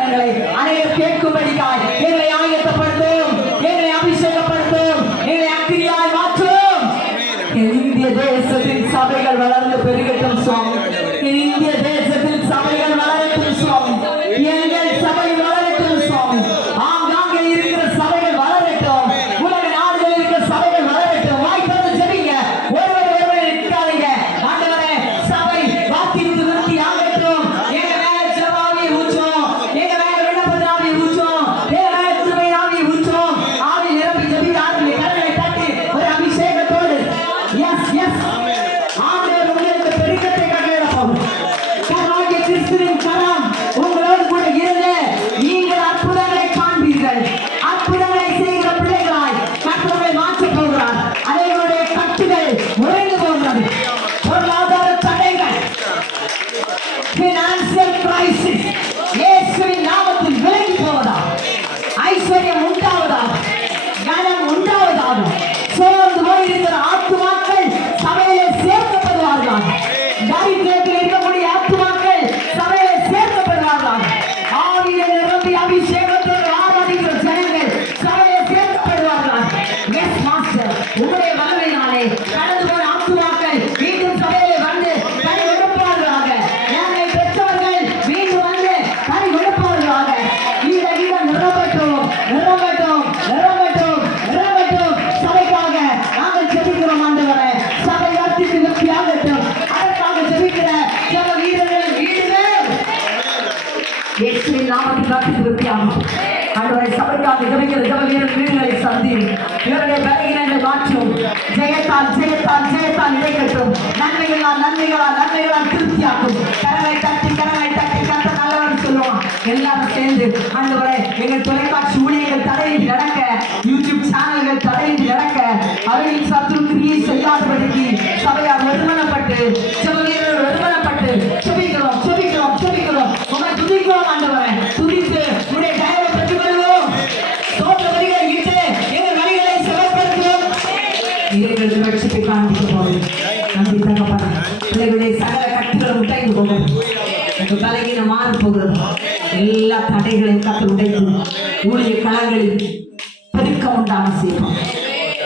அனைவரும் கேட்கும்படியாய் எங்களை ஆயத்தப்படுத்தும், எங்களை அபிஷேகப்படுத்தும், எங்களை அக்கினியாய் மாற்றும். இந்திய தேசத்தில் சபைகள் வளர்ந்து பெருகட்டும் சுவாமி. இந்திய தேசத்தில் சபைகள் வளரட்டும் சுவாமி. எங்கள் சபை வளரட்டும் சுவாமி. ஆங்காங்கே இருக்கிற சபைகள் வளரட்டும். உலக நாடுகளில் இருக்கிற சபைகள் வளரட்டும். வாய்ப்பு ஜெபிங்க. ஒருவர் நிற்காதீங்க. ஆண்டவரே, சபை வாக்கிற்கு விருத்தி ஆகட்டும். எங்க மேல ஜெபாவி ஊற்றும், எங்க மேல விண்ணப்பதாவி ஊற்றும், எங்க மேல கிருபையாவி ஊற்றும். ஆவி நிரம்பி ஜெபிக்க ஆரம்பிங்க. கரங்களை தட்டி ஒரு அபிஷேகத்தோடு எஸ் எஸ் ஆண்டவர் உங்களுக்கு பெருக்கத்தை கட்டளையிடும். கர்த்தராகிய கிறிஸ்துவின் கரம் உங்களோடு கூட இருந்து நீங்கள் அற்புதங்களை காண்பீர்கள். அற்புதங்களை செய்கிற பிள்ளைகளாய் கர்த்தரை மாற்றப் போகிறார். அனைவருடைய கட்டுகள் உடைந்து போகிறது. பொருளாதார தடைகள், financial crisis இயேசுவின் நாமத்தில் விலகி போவதா. ஐஸ்வர்யம் உண்டாவதா, கனம் உண்டாவதாக. சோர்ந்து போயிருக்கிற ஆத்துமாக்கள் சபையிலே சேர்க்கப்படுவார்கள். தாரித்திரத்தில் இருக்கக்கூடிய ஆத்துமாக்கள் சபையிலே சேர்க்கப்படுவார்கள். ஆவியை நிரம்பி அபிஷேகத்தோடு ஆராதிக்கிற ஜனங்கள் சபையிலே சேர்க்கப்படுவார்கள். எஸ் மாஸ்டர், உங்களுடைய வல்லமையினாலே கடந்து போன ஆத்துமாக்கள் மீண்டும் சபையிலே வந்து கனி கொடுப்பார்களாக. என்னை பெற்றவர்கள் மீண்டும் வந்து கனி கொடுப்பார்களாக. வீட நிரம்பட்டும், நிரம்பட்டும், நிரம்பட்டும், நிரம்பட்டும். சபைக்காக நாங்கள் ஜெபிக்கிறோம் ஆண்டவரே. சபை வார்த்தைக்கு வெற்றியாகட்டும். அதற்காக ஜெபிக்கிற ஜெப வீரர்கள் வீடுகள் இயேசுவின் நாமத்தில் வார்த்தைக்கு வெற்றியாகும். ஆண்டவரை சபைக்காக ஜெபிக்கிற ஜெப வீரர்கள் வீடுகளை சந்தியும். இவருடைய பலகீனங்களை மாற்றும். ஜெயத்தால் ஜெயத்தால் ஜெயத்தால் இணைக்கட்டும். நன்மைகளால் நன்மைகளால் நன்மைகளால் திருப்தியாக்கும். கரங்களை தட்டி கரங்களை தட்டி கத்த நல்லவன் சொல்லுவான். எல்லாரும் சேர்ந்து ஆண்டவரை எங்கள் தொலைக்காட்சி ஊழியர்கள் தடையின்றி நடக்க, யூடியூப் சேனல்கள் தடையின்றி நடக்க, அவையில் சத்துரு கிரியை செய்யாதபடிக்கு சபையார் ஒருமனப்பட்டு ஜெப வீரர்கள் ஒருமனப்பட்டு செபிக்கிறோம் செபிக்கிறோம் செபிக்கிறோம். உங்களை துதிக்கிறோம் ஆண்டவரை. துதித்து உடைய தயவை பெற்றுக்கொள்வோம். தோற்ற வரிகளை இட்டு எங்கள் வரிகளை செலப்படுத்துவோம். இறைவனுடைய வெற்றியை காண்பிக்க போது நம்பி தகப்பன பிள்ளைகளுடைய சகல கட்டுகளும் உடைந்து போகிறது. உங்கள் தலைகீழ மாறி போகிறது. எல்லா தடைகளையும் கட்டு உடைத்து ஊழிய களங்களில் பெருக்கம் உண்டாக செய்வோம்.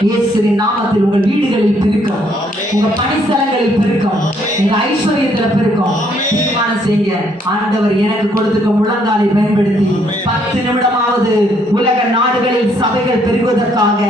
இயேசுவின் நாமத்தில் உங்கள் வீடுகளில் பெருக்கம், உங்க பணிஸ்தலங்களில் பெருக்கம், உங்க ஐஸ்வர்யத்துல பெருக்கம். தீர்மானம் செய்ய ஆண்டவர் எனக்கு கொடுத்துக்க முழங்காலை பயன்படுத்தி 10 நிமிடமாவது உலக நாடுகளில் சபைகள் பெருகுவதற்காக,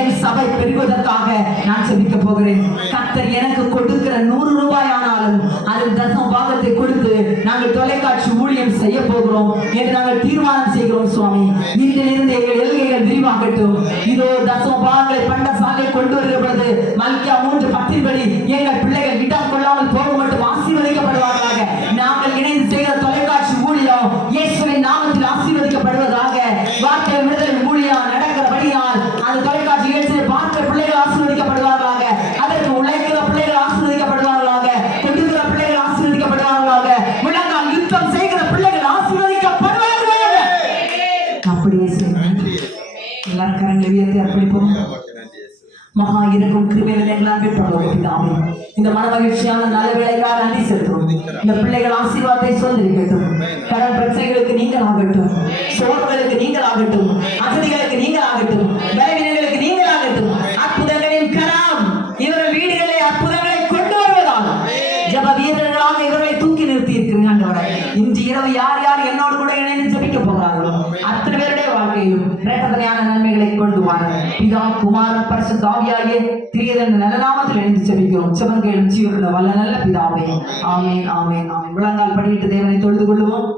என் சபை பெருகுவதற்காக நான் ஜெபிக்க போகிறேன். கர்த்தர் எனக்கு கொடுக்கிற 100 ரூபாய் ஆனாலும் அதில் தசம பாகத்தை கொடுத்து நாங்கள் தொலைக்காட்சி ஊழியம் செய்ய போகிறோம் என்று நாங்கள் தீர்மானம் செய்கிறோம் சுவாமி. இன்றிலிருந்து எங்கள் எல்கைகள் விரிவாகட்டும். இதோ தசம பாகங்களை பண்ட சாலை கொண்டு வருகிற பொழுது மல்கியா 3:10 படி எங்கள் பிள்ளைகள் இடம் கொள்ளாமல் போக மட்டும் ஆசீர்வதிக்கப்படுவார்களாக. நாங்கள் இணைந்து செய்கிற தொலைக்காட்சி ஊழியம் இயேசுவின் நாமத்தில் ஆசீர்வதிக்கப்படுவதாக. வார்த்தை விடுதலை ஊழியம் நடக்கிறபடியால் அந்த தொலைக்காட்சி நிகழ்ச்சியை பார்க்கிற பிள்ளைகள் ஆசீர்வதிக்கப்படுவார்களாக. அதற்கு உழைக்கிற பிள்ளைகள் ஆசீர்வதிக்கப்படுவார்களாக. கொடுக்கிற பிள்ளைகள் ஆசீர்வதிக்கப்படுவார்களாக. முழங்கால் யுத்தம் செய்கிற பிள்ளைகள் ஆசீர்வதிக்கப்படுவார்களாக. அப்படியே செய்வோம். எல்லாரும் கரங்களை உயர்த்தி அர்ப்பணிப்போம். மகா இருக்கும் கிருபையில் எங்களால் பெற்றுள்ளோம். இந்த மன மகிழ்ச்சியான நல்ல வேலைக்காக நன்றி செலுத்துவோம். இந்த பிள்ளைகள் ஆசீர்வாதத்தை சொந்திருக்கட்டும். கடன் பிரச்சனைகளுக்கு நீங்கள் ஆகட்டும், சோழர்களுக்கு நீங்கள் ஆகட்டும், அசதிகளுக்கு நீங்கள் ஆகட்டும், பலவீனங்களுக்கு நீங்கள் ஆகட்டும். அற்புதங்களின் கரம் இவர்கள் வீடுகளிலே அற்புதங்களை கொண்டு வருவதால் ஜெப வீரர்களாக இவர்களை தூக்கி நிறுத்தி இருக்கிறீங்க ஆண்டவரே. இன்று இரவு யார் யார் என்னோடு கூட இணைந்து ஜெபிக்க போகிறார்களோ அத்தனை பேருடைய வாழ்க்கையிலும் இரட்டத்தனையான நன்மைகளை கொண்டு வாருங்கள். பிதா குமாரன் பரிசுத்த ஆவியாகிய திரியதன் நல்ல நாமத்தில் இணைந்து ஜெபிக்கிறோம். ஜெபம் கேளும் ஜீவனுள்ள வல்ல நல்ல பிதாவே. ஆமென் ஆமென் ஆமென். முழங்கால் படியிட்டு தேவனை தொழுது கொள்வோம்.